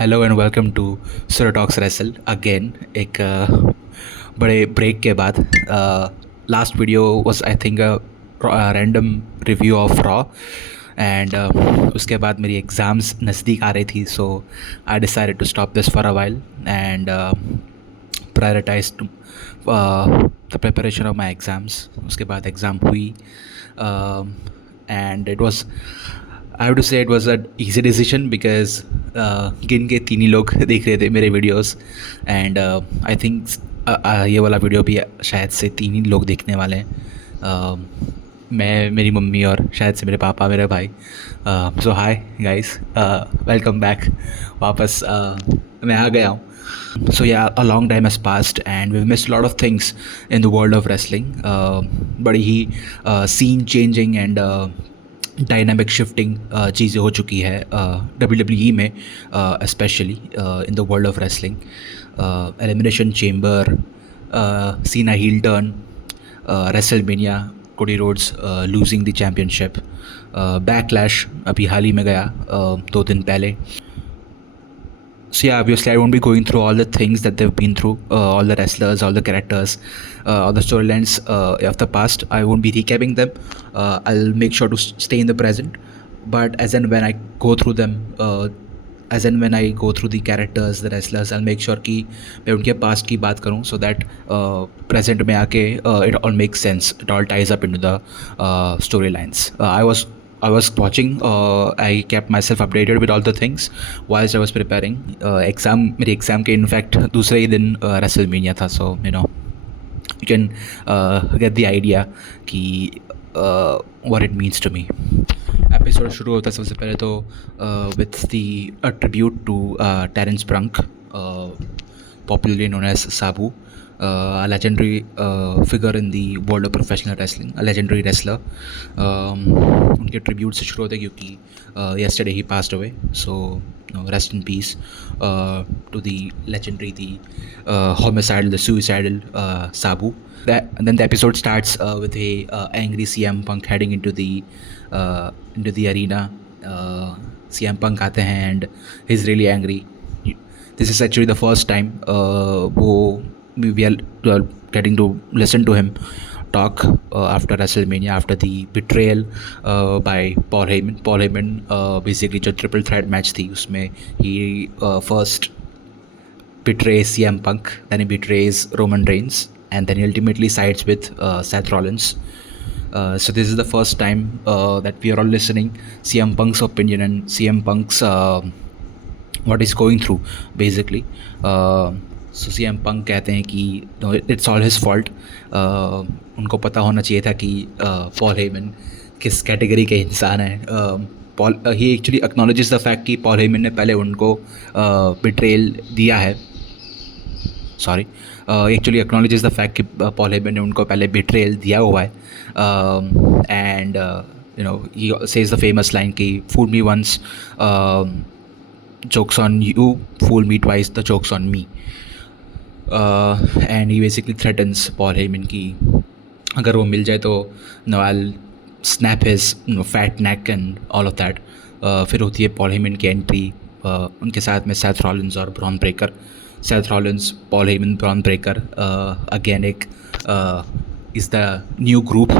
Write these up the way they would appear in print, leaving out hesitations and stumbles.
Hello and welcome to Sura talks wrestle again एक बड़े break के बाद last video was I think random review of Raw and उसके बाद मेरी एग्ज़ाम्स नज़दीक आ रही थी so I decided to stop this for a while and prioritise the preparation of my exams. उसके बाद एग्ज़ाम हुई and it was I have to say it was a easy decision because गिन के तीन ही लोग देख रहे थे मेरे वीडियोस एंड आई थिंक ये वाला वीडियो भी शायद से तीन ही लोग देखने वाले हैं। मैं, मेरी मम्मी और शायद से मेरे पापा, मेरे भाई। सो हाय गाइस, वेलकम बैक। वापस मैं आ गया हूँ। So yeah, a long time has passed and we've missed a lot of things in the world of wrestling. बड़ी ही scene changing and dynamic shifting चीज़ें हो चुकी है WWE में, specially in the world of wrestling. Elimination Chamber, Cena heel turn, WrestleMania, Cody Rhodes losing the championship, Backlash अभी हाल ही में गया 2 दिन पहले। So yeah, obviously I won't be going through all the things that they've been through, all the wrestlers, all the characters, all the storylines of the past. I won't be recapping them. I'll make sure to stay in the present. But as and when I go through them, as and when I go through the characters, the wrestlers, I'll make sure कि मैं उनके past की बात करूँ so that present में आके it all makes sense. It all ties up into the storylines. I was watching. I kept myself updated with all the things whilst I was preparing. मेरी exam के in fact दूसरे ही दिन WrestleMania था, so you know you can get the idea कि what it means to me. Episode शुरू होता है सबसे पहले तो with the tribute to Terence Brunk, popularly known as Sabu. A legendary figure in the world of professional wrestling, a legendary wrestler. उनके tribute से शुरू होता है क्योंकि yesterday he passed away, so rest in peace to the legendary, the homicidal, the suicidal Sabu. And then the episode starts with a angry CM Punk heading into the arena. CM Punk आते हैं and he's really angry. This is actually the first time we are getting to listen to him talk after WrestleMania, after the betrayal by Paul Heyman. Paul Heyman basically जो triple threat match थी उसमें he first betrays CM Punk, then he betrays Roman Reigns, and then he ultimately sides with Seth Rollins. So this is the first time that we are all listening CM Punk's opinion and CM Punk's what he's going through basically. So CM Punk कहते हैं कि it's all his fault. उनको पता होना चाहिए था कि Paul हेमन किस कैटेगरी के इंसान है। He actually acknowledges the fact कि पॉल हेमन ने पहले उनको बिट्रेल दिया है। Sorry, actually acknowledges the fact कि पॉल हेमन ने उनको पहले बिट्रेल दिया हुआ है। And you know he says the famous line कि fool me once, jokes on you, fool me twice, the joke's on me. And he basically threatens Paul Heyman कि अगर वो मिल जाए तो I'll snap his fat neck and all of that. फिर होती है Paul Heyman की एंट्री, उनके साथ में सेथ रॉलिन्स और Bron Breakker. Seth Rollins, Paul Heyman, Bron Breakker again एक is the new group,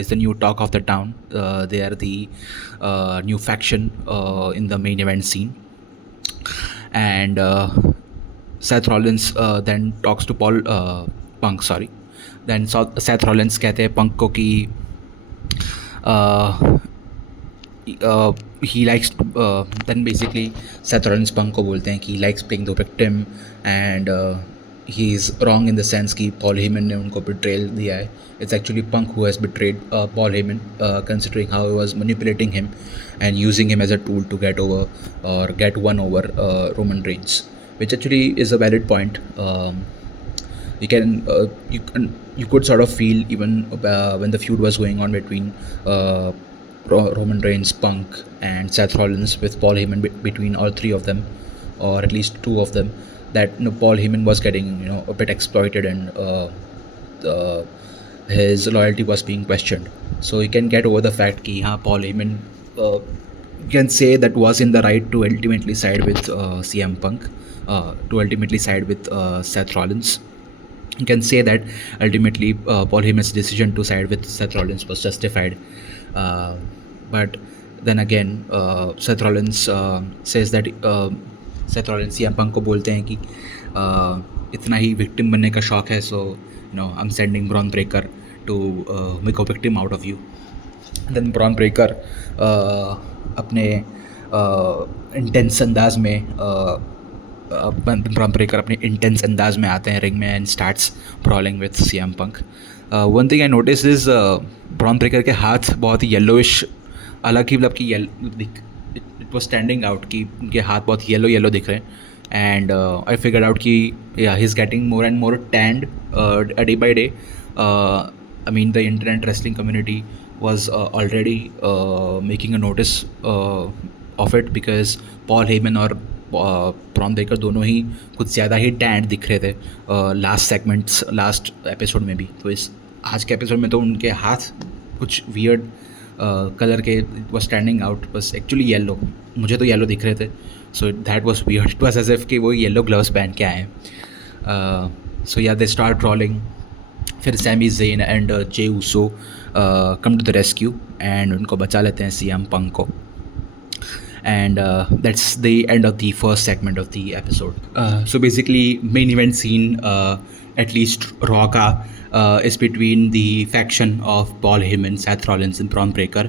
is the new talk of the town. They are the new faction in the main event scene. And Seth Rollins then talks to Punk. Sorry, then Seth Rollins कहते हैं Punk को कि he likes then basically Seth Rollins Punk को बोलते हैं कि he likes playing the victim and he is wrong in the sense कि Paul Heyman ने उनको betrayal दिया है. It's actually Punk who has betrayed Paul Heyman, considering how he was manipulating him and using him as a tool to get over or get one over Roman Reigns, which actually is a valid point. You could sort of feel even when the feud was going on between Roman Reigns, Punk, and Seth Rollins, with Paul Heyman between all three of them, or at least two of them, that Paul Heyman was getting a bit exploited and his loyalty was being questioned. So you can get over the fact कि हाँ Paul Heyman can say that was in the right to ultimately side with CM Punk, to ultimately side with Seth Rollins. You can say that ultimately Paul Heyman's decision to side with Seth Rollins was justified. But then again, Seth Rollins says that Seth Rollins CM Punk को बोलते हैं कि इतना ही victim बनने का शौक है, so I'm sending Braun Breaker to make a victim out of you. Then Braun Breaker अपने इंटेंस अंदाज में Braun Breaker अपने इंटेंस अंदाज में आते हैं रिंग में and starts brawling with CM Punk. One thing I notice is Braun Breaker के हाथ बहुत ही येलोइश, हालांकि मतलब कि इट वॉज स्टैंडिंग आउट कि उनके हाथ बहुत येलो दिख रहे हैं. एंड आई फिगर्ड आउट कि ही is getting more and more stand day by day. I mean, the internet wrestling community was already making a notice of it because Paul Heyman और Braun Breaker दोनों ही कुछ ज़्यादा ही stand दिख रहे थे last episode में भी. तो इस आज के एपिसोड में तो उनके हाथ कुछ वियर्ड कलर के was स्टैंडिंग आउट, बस एक्चुअली येलो, मुझे तो येलो दिख रहे थे. So that was weird. It was as if कि वो येलो ग्लव्स पहन के आए. So yeah they start rolling. फिर Sami Zayn and Jey Uso come to the rescue and उनको बचा लेते हैं CM Punk को. And that's the end of the first segment of the episode. So basically, main event scene, at least Raw ka, is between the faction of Paul Heyman, Seth Rollins and Braun Breaker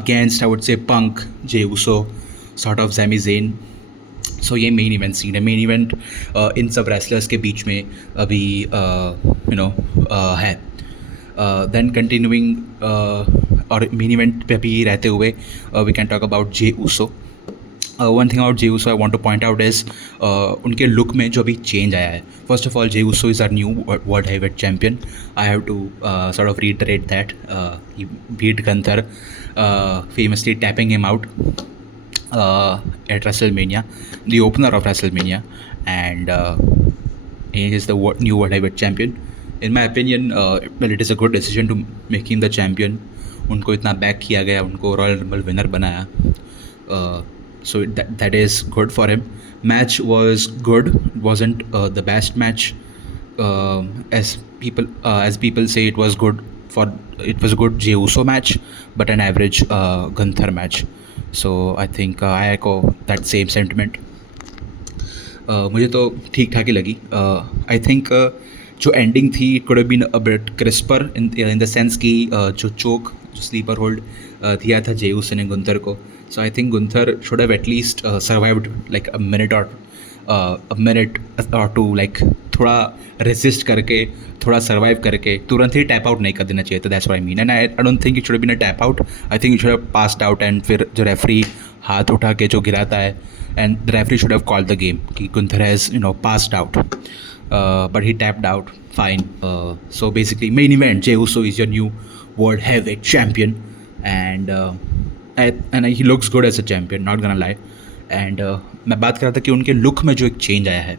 against, I would say, Punk, Jey Uso, sort of Sami Zayn. So ये main event scene है. Main event इन सब wrestlers के बीच में अभी है. Then continuing और मेन इवेंट पे भी रहते हुए we can talk about Jey Uso. One thing about Jey Uso I want to point out is उनके लुक में जो अभी चेंज आया है. First of all, Jey Uso is our new world heavyweight champion. I have to sort of reiterate that. He beat Gunther, famously tapping him out at WrestleMania, the opener of WrestleMania, and he is the new world heavyweight champion. In my opinion, well, it is a good decision to make him the champion. उनको इतना back किया गया, उनको royal rumble winner बनाया, so that is good for him. Match was good. It wasn't the best match, as people say. It was a good Jey Uso match, but an average Gunther match. So I think I echo that same sentiment. मुझे तो ठीक ठाक ही लगी. I think जो ending थी, it could have been a bit crisper in the sense कि जो चोक, जो स्लीपर होल्ड दिया था जे ऊसो ने गुंथर को. So I think Gunther should have at least survived like a minute और टू, लाइक थोड़ा रेसिस्ट करके, थोड़ा सर्वाइव करके तुरंत ही टैप आउट नहीं कर देना चाहिए था. That's what I mean. And I don't think it should have been a tap out. I think it should have passed out and फिर जो रेफरी हाथ उठा के जो गिराता है, and the referee should have called the game कि Gunther has passed out, but he tapped out. Fine. So basically main event, Jey Uso is your new world heavyweight champion and he looks good as a champion, not gonna lie. And मैं बात कर रहा था कि उनके look में जो एक चेंज आया है.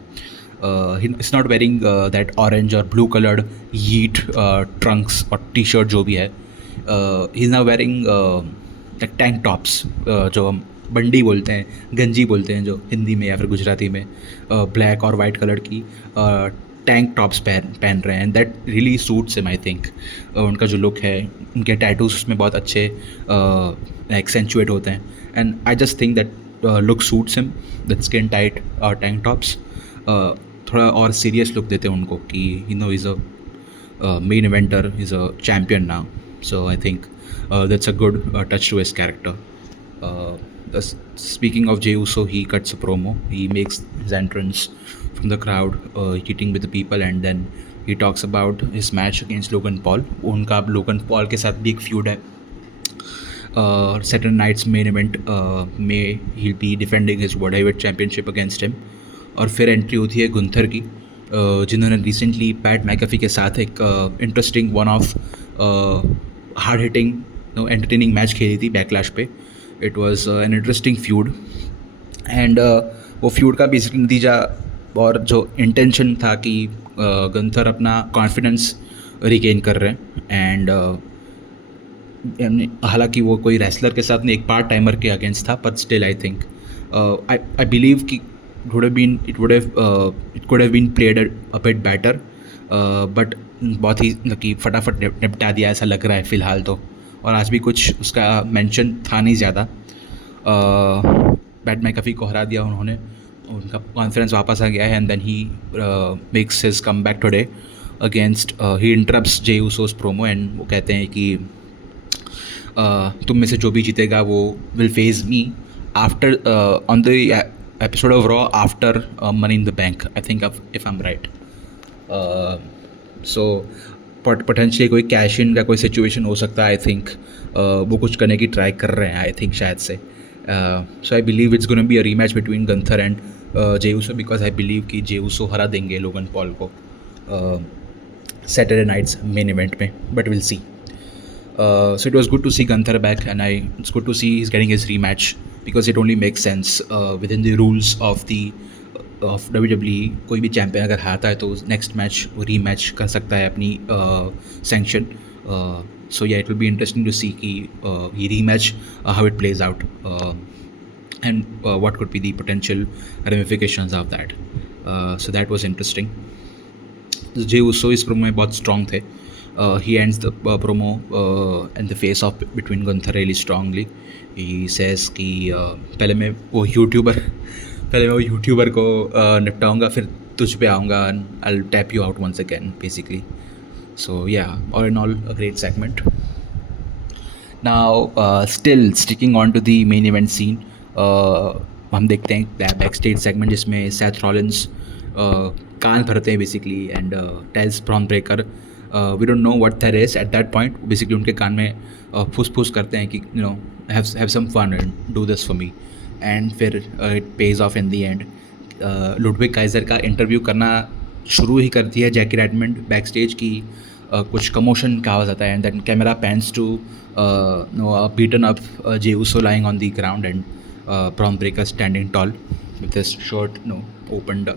It's not wearing that orange और ब्लू कलर्ड यीट ट्रंक्स और टी शर्ट जो भी है. He is now wearing tank tops, जो हम बंडी बोलते हैं, गंजी बोलते हैं जो हिंदी में या फिर गुजराती में. ब्लैक और वाइट कलर की टैंक टॉप्स पहन रहे हैं. That really suits him. I think उनका जो लुक है, उनके टैटूज उसमें बहुत अच्छे एक्सेंचुएट होते हैं. And I just think that look suits him. That skin tight और टैंक टॉप्स थोड़ा और सीरियस लुक देते हैं उनको कि is a main Evander, is a champion now. So I think that's a good touch to his character. Speaking of Jey Uso, he cuts a promo. He makes his entrance from the crowd, eating with the people, and then he talks about his match against Logan Paul. उनका Logan Paul के साथ भी एक feud है. Saturday night's main event में he'll be defending his World Heavyweight Championship against him. और फिर entry होती है गुंथर की, जिन्होंने रिसेंटली पैट मैकेफी के साथ एक interesting one of hard hitting entertaining match खेली थी बैकलैश पे. It was an interesting feud. And वो फ्यूड का बेसिक नतीजा और जो इंटेंशन था कि गुंथर अपना कॉन्फिडेंस रिगेन कर रहे हैं. एंड हालांकि वो कोई रेसलर के साथ नहीं, एक पार्ट टाइमर के अगेंस्ट था, but still I think I believe कि it could have been played a bit better, but बहुत ही कि फटाफट निपटा दिया ऐसा लग रहा है फ़िलहाल तो। और आज भी कुछ उसका मेंशन था नहीं ज़्यादा। बैट मैकफी को हरा दिया उन्होंने, उनका कॉन्फिडेंस वापस आ गया है, and then he makes his come back today against, he interrupts Jey Uso's promo, and वो कहते हैं कि तुम में से जो भी जीतेगा वो will face me after on the episode of raw after money in the bank, I think if I am right. So potentially कोई कैश इन का कोई सिचुएशन हो सकता है। आई थिंक वो कुछ करने की ट्राई कर रहे हैं, आई थिंक शायद से। So I believe it's gonna be a rematch between Gunther and Jey Uso, because I believe कि जे ऊसो हरा देंगे लोगन पॉल को सैटरडे नाइट्स मेन इवेंट में, but will see. So it was good to see Gunther back, and it's good to see he's getting his rematch, because it only makes sense within the rules of WWE. कोई भी champion अगर हारता है तो next match वो rematch कर सकता है अपनी sanction. So yeah it will be interesting to see कि ये rematch how it plays out, and what could be the potential ramifications of that. So that was interesting. Jey Uso इस promo में बहुत strong थे। He ends the promo in the face of between Gunther really strongly. He says कि पहले मैं वो YouTuber को निपटाऊंगा, फिर तुझ पे आऊँगा, and I'll tap you out once again basically. So yeah, all in all a great segment. Now still sticking on to the main event scene, हम देखते हैं बैक स्टेज सेगमेंट जिसमें Seth Rollins कान भरते हैं basically, and tells Bron Breakker we don't know what that is at that point. Basically उनके कान में फूस करते हैं कि you know have some fun and do this for me, and फिर it pays off in the end. Ludwig Kaiser का interview करना शुरू ही कर दिया जैकी रेडमंड बैक स्टेज की, कुछ कमोशन का आवाज़ आता है, and then camera pans to beaten up Jey Uso lying on the ground, and Bron Breakker standing tall with his shirt opened,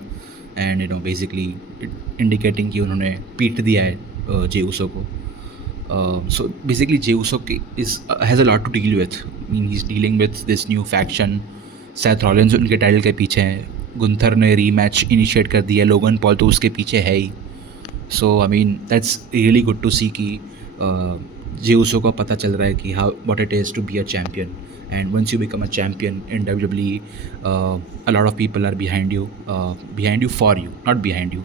and basically indicating कि उन्होंने पीट दिया है जे ऊसो को। So basically Jey Uso has a lot to deal with, mean he is dealing with this new faction. Seth Rollins उनके title के पीछे हैं, गुंथर ने रीमैच इनिशिएट कर दिया, लोगन पॉल तो उसके पीछे है ही। So I mean that's really good to see कि जे ऊसो को पता चल रहा है कि how what it is to be a champion, and once you become a champion in WWE, a lot of people are behind you for you, not behind you.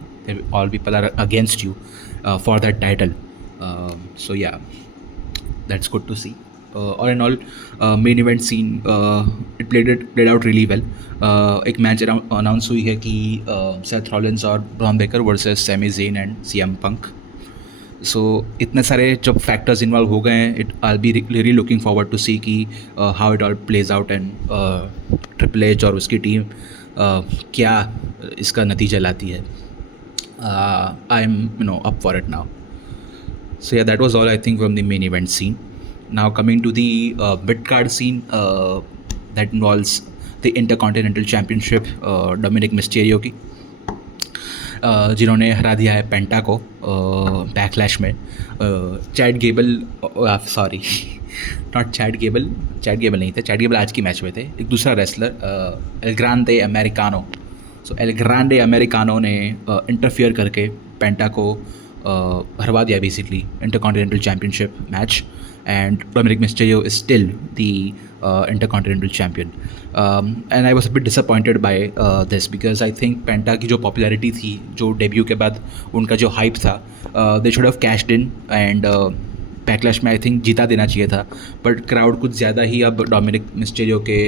All people are against you for that title. So yeah, that's good to see. All in all, main event scene, it played out really well. एक match announce हुई है कि Seth Rollins और Braun Breaker versus Sami Zayn and CM Punk. सो इतने सारे जब factors involve हो गए हैं, I be really looking forward to see कि how it all plays out, and triple H और उसकी टीम क्या इसका नतीजा लाती है। I am up for it now. So yeah that was all I think from the main event scene. Now coming to the mid card scene that involves the intercontinental championship Dominik Mysterio की, जिन्होंने हरा दिया है Penta को Backlash में। Chad Gable, sorry not Chad Gable नहीं थे, Chad Gable आज की मैच में थे, एक दूसरा wrestler L Grande americano. So L Grande americano ने इंटरफियर करके पेंटा को हरवा दिया basically intercontinental championship match, and Dominic Mysterio is still the Intercontinental Champion. And I was a bit disappointed by this, because I think Penta की जो popularity थी, जो debut के बाद उनका जो hype था, they should have cashed in, and backlash में I think जीता देना चाहिए था, but crowd कुछ ज़्यादा ही अब Dominic Mysterio के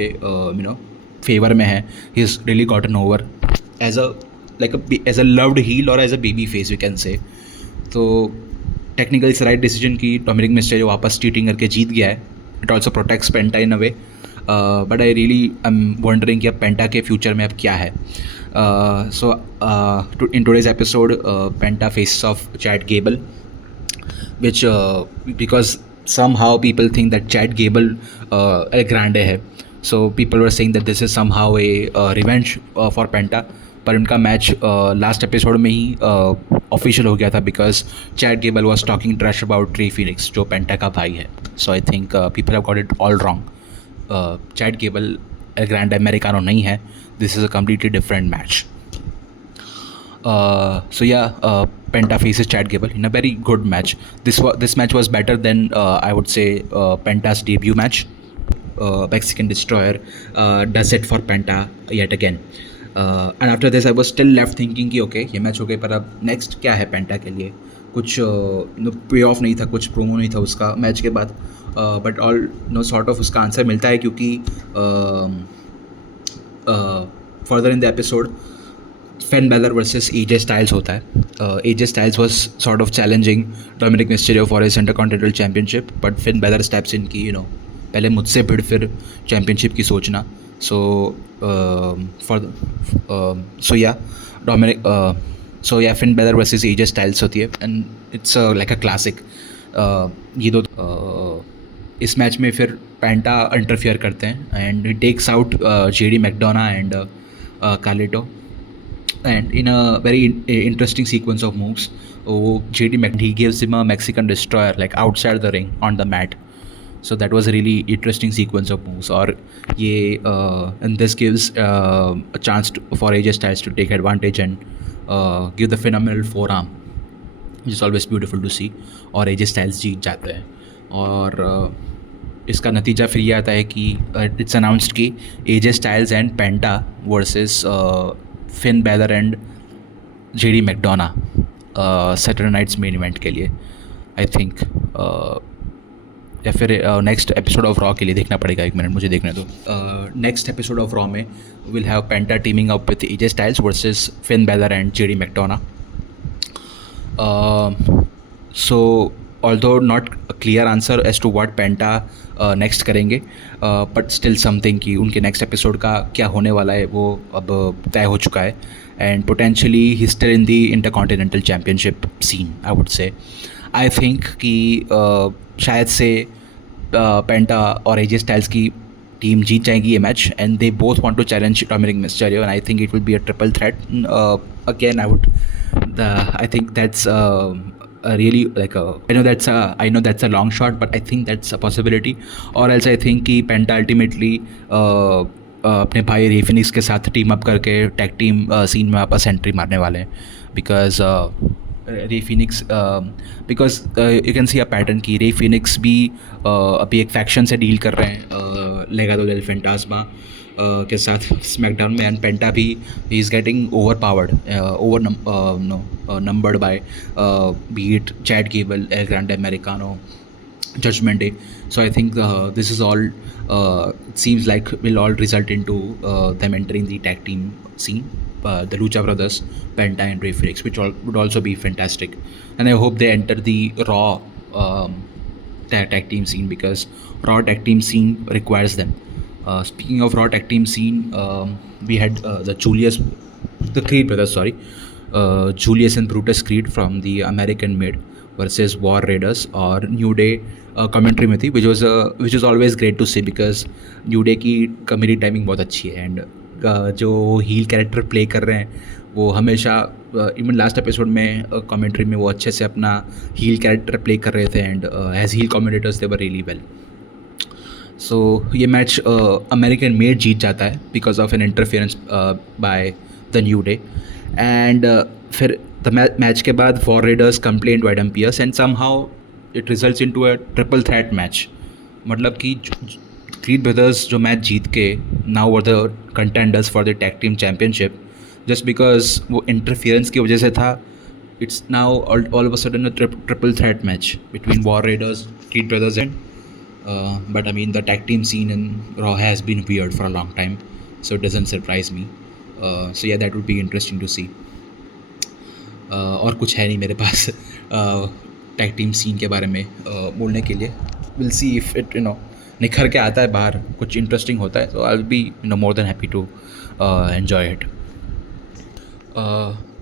फेवर में है। he has really gotten over as a loved heel or as a baby face we can say. तो टेक्निकली इट्स राइट डिसीजन की डोमिनिक मिस्टेरियो वापस चीटिंग करके जीत गया है। It also protects Penta in a way, but I really I am wondering कि अब Penta के फ्यूचर में अब क्या है। So in today's episode Penta face off Chad Gable, which because somehow people think that Chad Gable El Grande है, so people were saying that this is somehow a revenge for Penta, पर उनका match last episode में ही official हो गया था, because Chad Gable was talking trash about Trey Fenix जो Penta का भाई है। So I think people have got it all wrong. Chad Gable Grand Americano नहीं है. This is a completely different match. So yeah, Penta faces Chad Gable in a very good match. This match was better than I would say Penta's debut match. Mexican Destroyer does it for Penta yet again. And after this, I was still left thinking कि okay, ये match हो गया, पर अब next क्या है पेंटा के लिए. कुछ पे ऑफ नहीं था, कुछ प्रोमो नहीं था उसका मैच के बाद. बट ऑल सॉर्ट ऑफ उसका आंसर मिलता है क्योंकि further in the episode Finn Balor versus AJ Styles होता है. AJ Styles was sort of challenging Dominic Mysterio for his Intercontinental Championship, but Finn Balor steps in कि पहले मुझसे भिड़ फिर चैम्पियनशिप की सोचना. So Finn Balor versus AJ Styles होती है and it's like a classic. ये दो इस मैच में फिर पेंटा इंटरफियर करते हैं and he takes out JD McDonough and Carlito. And in a very interesting sequence of moves, he gives him a Mexican Destroyer like outside the ring on the mat. So that was a really interesting sequence of moves. And this gives a chance for AJ Styles to take advantage and give the phenomenal forearm, which is always beautiful to see. और AJ Styles जीत जाते हैं. और इसका नतीजा फिर ये आता है कि इट्स अनाउंस्ड कि AJ Styles and Penta versus Finn Balor and JD McDonough Saturday night's main event के लिए. आई थिंक या फिर नेक्स्ट एपिसोड ऑफ रॉ के लिए देखना पड़ेगा. एक मिनट मुझे देखने दो. नेक्स्ट एपिसोड ऑफ रॉ में will have penta teeming up with AJ Styles versus Finn Balor and JD McDonough. So although not a clear answer as to what Penta next करेंगे, बट स्टिल समथिंग कि उनके next episode का क्या होने वाला है वो अब तय हो चुका है. And potentially he still in the intercontinental championship scene. I would say I think कि शायद से पेंटा और AJ Styles की टीम जीत जाएगी ये match and they both want to challenge Dominik Mysterio and I think it will be a triple threat. Again I think that's really like I know that's a long shot, but I think that's a possibility. Or else I think कि पेंटा ultimately अपने भाई रे Phoenix के साथ team up करके tag team scene में वापस entry मारने वाले हैं. बिकॉज रे Phoenix because you can see a pattern कि रे फिनिक्स भी अभी एक फैक्शन से डील कर रहे हैं लेगाडो डेल फैंटास्मा के साथ स्मैकडाउन में. एंड पेंटा भी he is getting overpowered numbered by beat Chad Gable El Grande Americano Judgment Day. So I think this is all seems like will all result into them entering the tag team scene, the Lucha Brothers, Penta and Rey Fenix, which would also be fantastic. And I hope they enter the Raw tag team scene because Raw tag team scene requires them. Speaking of Raw tag team scene, we had the Creed brothers, Julius and Brutus Creed from the American Made versus War Raiders और New Day commentary में थी, which was always great to see because New Day की comedy timing बहुत अच्छी है. And जो heal character play कर रहे हैं वो हमेशा इवन लास्ट एपिसोड में कमेंट्री में वो अच्छे से अपना हील कैरेक्टर प्ले कर रहे थे and as heel commentators they were really well. So ये मैच अमेरिकन मेड जीत जाता है because of an interference by the New Day. And फिर द मैच के बाद War Raiders complaint to Adam Pearce and somehow it results into a triple threat match. मतलब कि Creed Brothers जो match जीत के now were the contenders for the tag team championship just because वो interference की वजह से था. It's now all of a sudden a triple threat match between war readers, creed brothers and but I mean the tag team scene in Raw has been weird for a long time, so it doesn't surprise me. So yeah, that would be interesting to see. और कुछ है नहीं मेरे पास tag team scene के बारे में बोलने के लिए. विल सी इफ इट निखर के आता है बाहर, कुछ इंटरेस्टिंग होता है, so I'll be more than happy to enjoy it.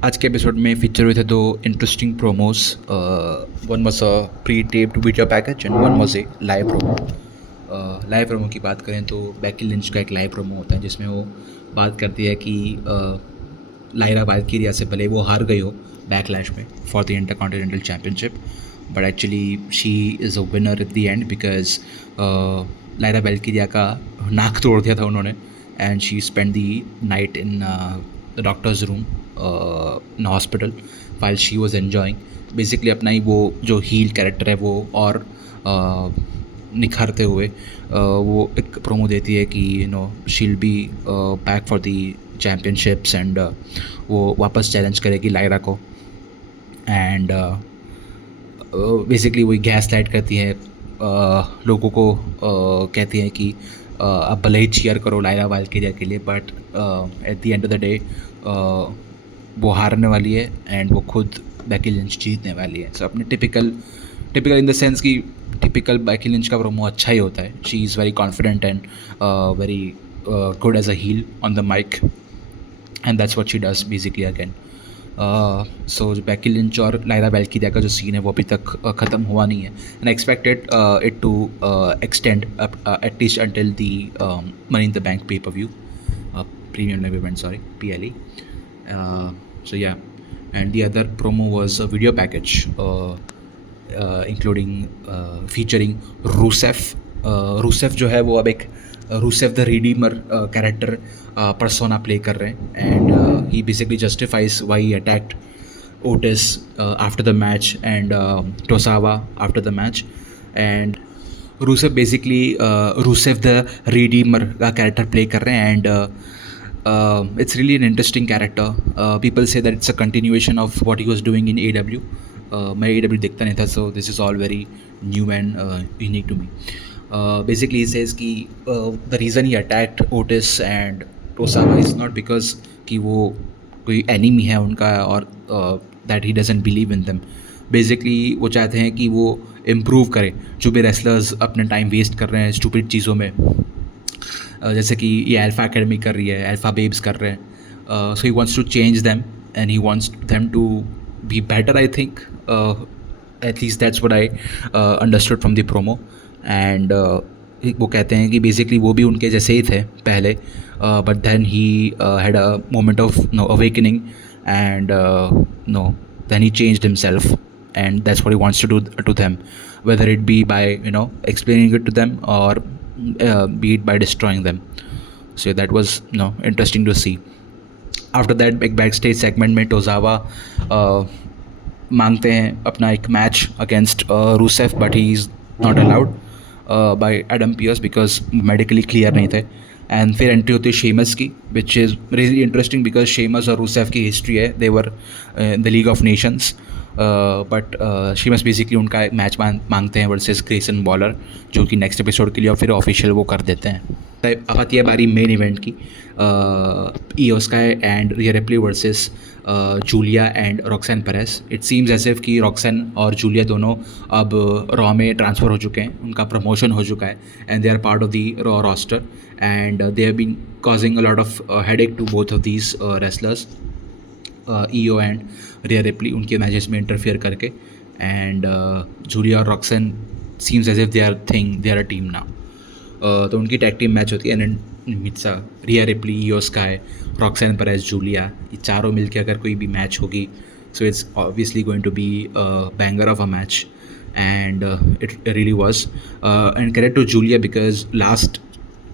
आज के एपिसोड में फीचर हुए थे दो interesting promos. One was a pre taped video package and one was a live promo. Live promo की बात करें तो बेकी लिंच का एक लाइव प्रोमो होता है जिसमें वो बात करती है कि लायरा वाल्किरिया से भले वो हार गई हो बैकलैश में for the intercontinental championship, but actually she is a winner at the end because Lyra Valkyria का नाक तोड़ दिया था उन्होंने, and she spent the night in the doctor's room in hospital while she was enjoying. Basically अपना ही वो जो heal character है वो और निखारते हुए वो एक प्रोमो देती है कि she'll be back for the championships and वो वापस चैलेंज करेगी लायरा को. एंड बेसिकली वही गैस लाइट करती है लोगों को, कहती हैं कि आप भले ही चीयर करो लायरा वाल्किरिया के लिए, but at the end of the day वो हारने वाली है एंड वो खुद बेकी लिंच जीतने वाली है. सो अपने टिपिकल इन द सेंस कि टिपिकल बेकी लिंच का प्रोमो अच्छा ही होता है. She is very confident and very good as a heel on the mic, and that's what she does basically again. So Becky Lynch और Lyra Valkyria का जो scene है वो अभी तक ख़त्म हुआ नहीं है, and expected it to extend at least until the money in the bank pay per view premium live event, sorry, PLE. So yeah, and the other promo was a video package including featuring Rusev. Rusev जो है वो अब एक Rusev the Redeemer character persona play कर रहे हैं, and he basically justifies why he attacked Otis after the match and Tosawa after the match. And Rusev basically Rusev the Redeemer का character play कर रहे हैं, and it's really an interesting character. People say that it's a continuation of what he was doing in AEW. मैं AEW देखता नहीं था, so this is all very new and unique to me. Basically he says कि the reason he attacked Otis and Tosawa is not because कि वो कोई enemy है उनका और that he doesn't believe in them. Basically वो चाहते हैं कि वो improve करें जो भी wrestlers अपने time waste कर रहे हैं stupid चीज़ों में, जैसे कि ये अल्फ़ा एकेडमी कर रही है, अल्फ़ा बेब्स कर रहे हैं. So he wants to change them and he wants them to be better. I think at least that's what I understood from the promo. And वो कहते हैं कि बेसिकली वो भी उनके जैसे ही थे पहले, but then he had a moment of awakening and then he changed himself, and that's what he wants to do to them, whether it be by explaining it to them or be it by destroying them. So that was interesting to see. After that एक backstage segment में Tozawa मांगते हैं अपना एक match against Rusev, but he is not allowed by Adam Pearce because medically clear नहीं थे. And फिर entry होती है शेमस की, which is really interesting because Sheamus और रूसेफ की हिस्ट्री है, they were in the League of Nations, but Sheamus basically उनका एक मैच मांगते हैं वर्सेस ग्रेसन वॉलर, जो कि नेक्स्ट एपिसोड के लिए और फिर ऑफिशियल वो कर देते हैं. अब आती है बारी मेन इवेंट की, Iyo Sky and Rhea Ripley versus Giulia and Roxanne Perez. It seems as if कि रॉक्सैन और जूलिया दोनों अब रॉ में ट्रांसफ़र हो चुके हैं, उनका प्रमोशन हो चुका है, and they are part of the Raw roster, and they have been causing a lot of headache to both of these wrestlers, Iyo and Rhea Ripley, उनके मैचेस में इंटरफेयर करके. एंड जूलिया और Roxanne seems as if they are a team now. तो उनकी tag team match होती है, and मित्सा, Rhea Ripley, Iyo Sky, Roxanne Perez, Giulia, ये चारों मिलके अगर कोई भी मैच होगी, so it's obviously going to be banger of a match, and it really was. And credit to Julia because last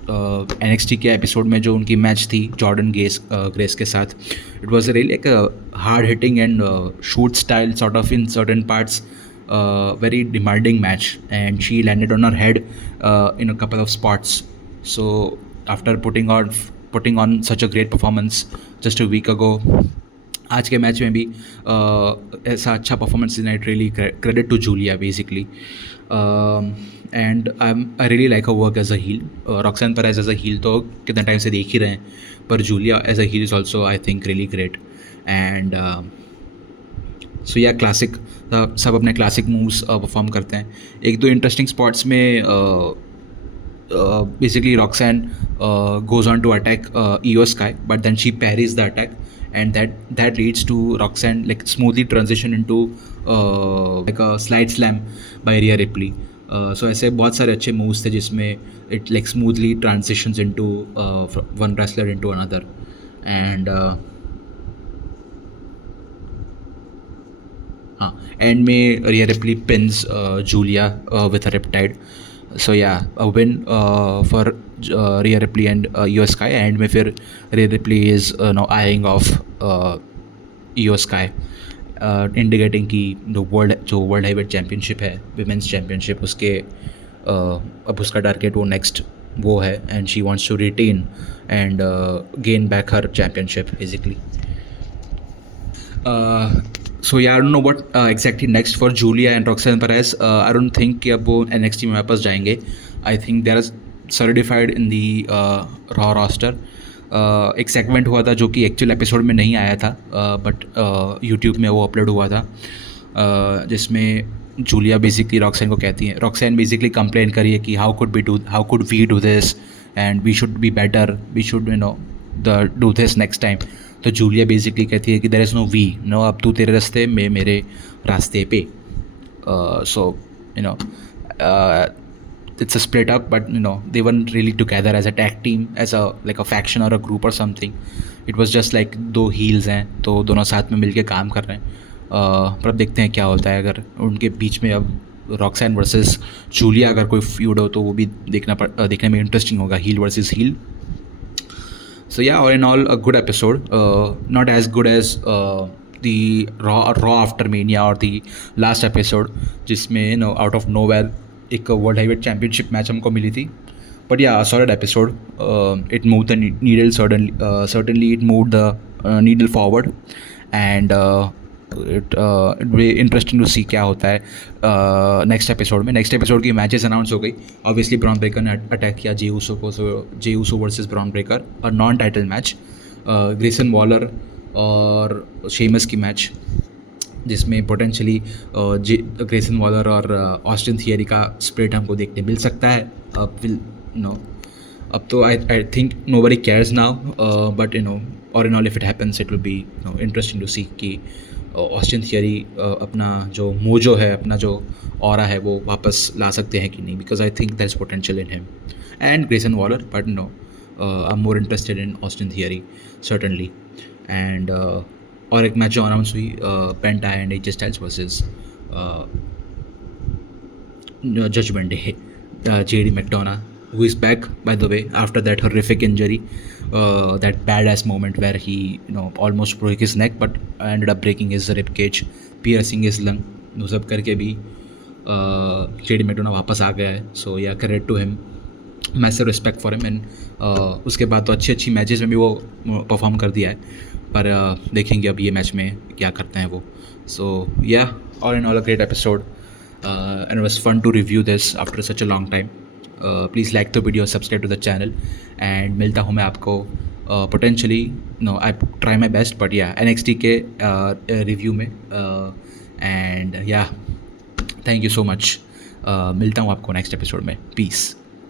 NXT के एपिसोड में जो उनकी मैच थी जॉर्डन ग्रेस के साथ, इट वॉज रियली एक hard hitting and shoot style sort of in certain parts, very demanding match, and she landed on her head in a couple of spots. So after putting on such a great performance just a week ago, आज के match में भी ऐसा अच्छा performance देना, it really credit to Giulia basically. And I really like a work as a heel. Roxanne Perez as a heel तो कितने time से देख ही रहे हैं, पर Giulia as a heel is also I think really great. And so yeah classic, सब अपने क्लासिक मूव्स परफॉर्म करते हैं. एक दो इंटरेस्टिंग स्पॉट्स में basically Roxanne goes on to attack Iyo Sky, but then she parries the attack, and that leads to Roxanne like smoothly transition into like a slide slam by Rhea Ripley. So ऐसे बहुत सारे अच्छे moves थे जिसमें it like smoothly transitions into one wrestler into another. And हाँ, end में Rhea Ripley pins Giulia with a Riptide. So yeah a win for Rhea Ripley and Iyo Sky. End में फिर Rhea Ripley is no eyeing off Iyo Sky, indicating कि जो world heavyweight championship है, women's championship, उसके अब उसका target वो next वो है, and she wants to retain and gain back her championship basically. So yeah, I don't know what exactly next for Julia and Roxanne Perez. I don't think कि अब वो NXT में वापस जाएंगे. I think they are solidified in the Raw roster. एक segment हुआ था जो कि एक्चुअल एपिसोड में नहीं आया था, बट यूट्यूब में वो अपलोड हुआ था, जिसमें जूलिया बेसिकली रॉक्सैन को कहती हैं, रॉक्सैन बेसिकली कंप्लेन करी है कि how could we do this and we should be better, we should do this next time. तो जूलिया बेसिकली कहती है कि there is no we, no, अब तू तेरे रास्ते में मेरे रास्ते पे. सो it's a split up, but they weren't really together as a tag team, as a like a faction or a group or something. It was just like दो heels हैं, तो दोनों साथ में मिलके काम कर रहे हैं. पर अब देखते हैं क्या होता है. अगर उनके बीच में अब रॉक्सैन वर्सेस जूलिया अगर कोई फ्यूड हो तो वो भी देखने में इंटरेस्टिंग होगा, heel versus heel. So yeah, all in all, a good episode. Not as good as the Raw after Mania or the last episode, जिसमें out of nowhere एक वर्ल्ड हैवीवेट चैम्पियनशिप मैच हमको मिली थी. But yeah solid episode. It move the needle certainly it move the needle forward, and it be interesting to see क्या होता है next episode में. Next episode की matches announce हो गई. ऑब्वियसली ब्रॉन ब्रेकर ने अटैक किया जे ऊसो को, Jey Uso versus Bron Breakker, और non title match. Grayson Waller और शेमस की मैच, जिसमें पोटेंशली ग्रेसन वॉलर और ऑस्टिन थियरी का स्प्लिट हमको देखने मिल सकता है. अब तो I think nobody cares now, but और in all if it happens it will be interesting to see कि ऑस्टिन थियरी अपना जो मोजो है, अपना जो ऑरा है, वो वापस ला सकते हैं कि नहीं, because I think there is potential in him and Grayson Waller. But I am more interested in Austin Theory certainly. And और एक मैच जो अनाउंस हुई, Penta and AJ Styles versus Judgment Day, JD McDonough, who is back by the way after that horrific injury, that badass moment where he almost broke his neck but ended up breaking his rib cage, piercing his lung. वो सब करके भी JD McDonough वापस आ गया है. सो या credit to him, massive respect for him. And उसके बाद तो अच्छी मैचेस में भी वो परफॉर्म कर दिया है, पर देखेंगे अब ये मैच में क्या करते हैं वो. So yeah all in all a great episode, and it was fun to review this after such a long time. Please like the video, subscribe to the channel, and मिलता हूँ मैं आपको potentially, I try my best, but yeah NXT के review में. And yeah thank you so much. मिलता हूँ आपको next episode में. पीस.